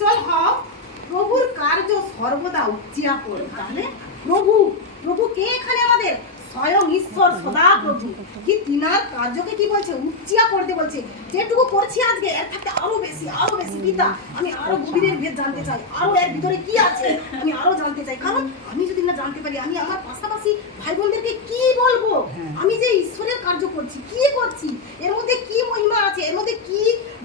নিশ্চল হও, প্রভুর কার্য সর্বদা উজ্জিয়াপন। তাহলে প্রভু, প্রভু কে এখানে আমাদের? স্বয়ং ঈশ্বর সদা প্রভু। কি তিনার কার্যকে কি বলছে? উজ্জিয়া করতে বলছে। যেটুকু করছি আজকে এর থেকে আরো বেশি, আরো বেশি। পিতা, আমি আরো গভীরের ভেদ জানতে চাই, আরো এর ভিতরে কি আছে আমি আরো জানতে চাই। কারণ আমি যদি না জানতে পারি, আমি আমার পাশাপাশি ভাই বোনদেরকে কি বলবো? আমি যে ঈশ্বরের কার্য করছি, কি করছি, এর মধ্যে কি মহিমা আছে, এর মধ্যে কি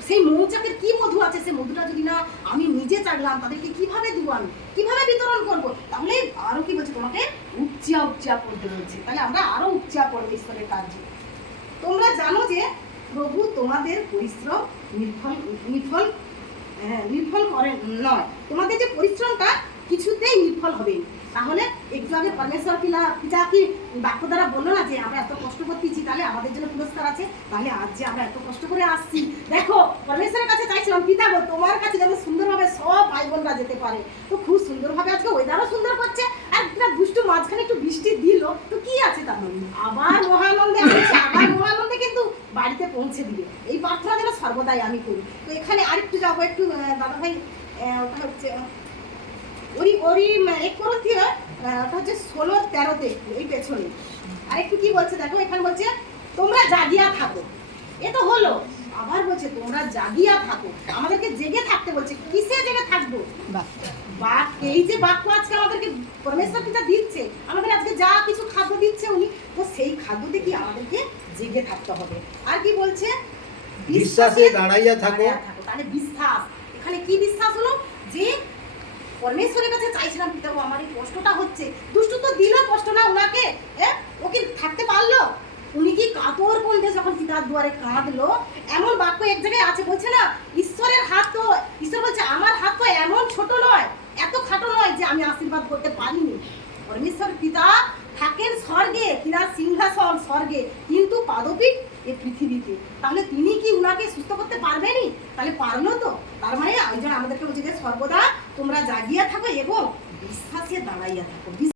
সেই মৌচাকের কি মধু আছে, সেই মধুটা যদি না আমি নিজে চাগলাম, তাদেরকে কিভাবে দিব, আমি কিভাবে বিতরণ করবো? তাহলে আরো কি বলছে? তোমাকে উচ্চিয়া উচ্চিয়া করতে বলছে। তাহলে আমরা আরো উচ্চিয়া করবো ঈশ্বরের কার্য। তোমরা জানো যে প্রভু তোমাদের পরিশ্রম নির্ফল করে নয়। তোমাদের যে পরিশ্রমটা কিছুতেই নির্ফল হবে। তাহলে একটু আগে পরমেশ্বর পিতা কি বাক্য দ্বারা বললো না যে আমরা এত কষ্ট করতেছি, তাহলে আমাদের জন্য পুরস্কার আছে। তাহলে আজ যে আমরা এত কষ্ট করে আসছি, দেখো পরমেশ্বরের কাছে চাইছিলাম, পিতা গো তোমার কাছে যেন সুন্দরভাবে সব ভাই বোনরা যেতে পারে। তো খুব সুন্দরভাবে আজকে ওয়েদারও সুন্দর করছে, আর একটা দুষ্টু মাঝখানে একটু বৃষ্টি দিল, তো কি আছে তাহলে? আবার মহানন্দে আসছে, আবার মহানন্দে কিন্তু বাড়িতে পৌঁছে দিবে। এই প্রার্থনা যেন সর্বদাই আমি করি। তো এখানে আরেকটু যাবো, একটু দাদা ভাই, ওটা হচ্ছে এক করন্থীয় ওটা হচ্ছে 16-13-তে, এই পেছনে আরেকটু কি বলছে দেখো। এখানে বলছে তোমরা জাগিয়া থাকো। এ তো হলো, আবার বলছে তোমরা জাগিয়া থাকো। আমাদেরকে জেগে থাকতে বলছে। কিসে জেগে থাকবো? এই যে বাক্য আজকে আমাদেরকে পরমেশ্বর পিতা দিচ্ছে, আমাদের আজকে যা কিছু খাদ্য দিচ্ছে উনি, তো সেই খাদ্যতে কি আমাদেরকে জেগে থাকতে হবে। আর কি বলছে? বিশ্বাসে দাঁড়াইয়া থাকো। তাহলে বিশ্বাস, এখানে কি বিশ্বাস হলো? যে পরমেশ্বরের কাছে চাইছিলাম, পিতা আমার এই কষ্টটা হচ্ছে, দুষ্টু তো দিল কষ্ট না ওনাকে, ও কি থাকতে পারলো? উনি কি কাতর কণ্ঠে যখন পিতার দুয়ারে কাঁদলো, এমন বাক্য এক জায়গায় আছে, বলছে না ঈশ্বরের হাত তো, ঈশ্বর বলছে আমার হাত তো এমন ছোট নয়, এত খাটো নয় যে আমি আশীর্বাদ করতে পারিনি। পরমেশ্বর পিতা থাকেন স্বর্গে, তিনার সিংহাসন স্বর্গে, কিন্তু পাদপীঠ এই পৃথিবীতে। তাহলে তিনি কি উনাকে সুস্থ করতে পারবেনই? তাহলে পারলো তো। তার মানে আমাদেরকে বলছে যে সর্বদা তোমরা জাগিয়া থাকো এবং বিশ্বাসে দাঁড়াইয়া থাকো।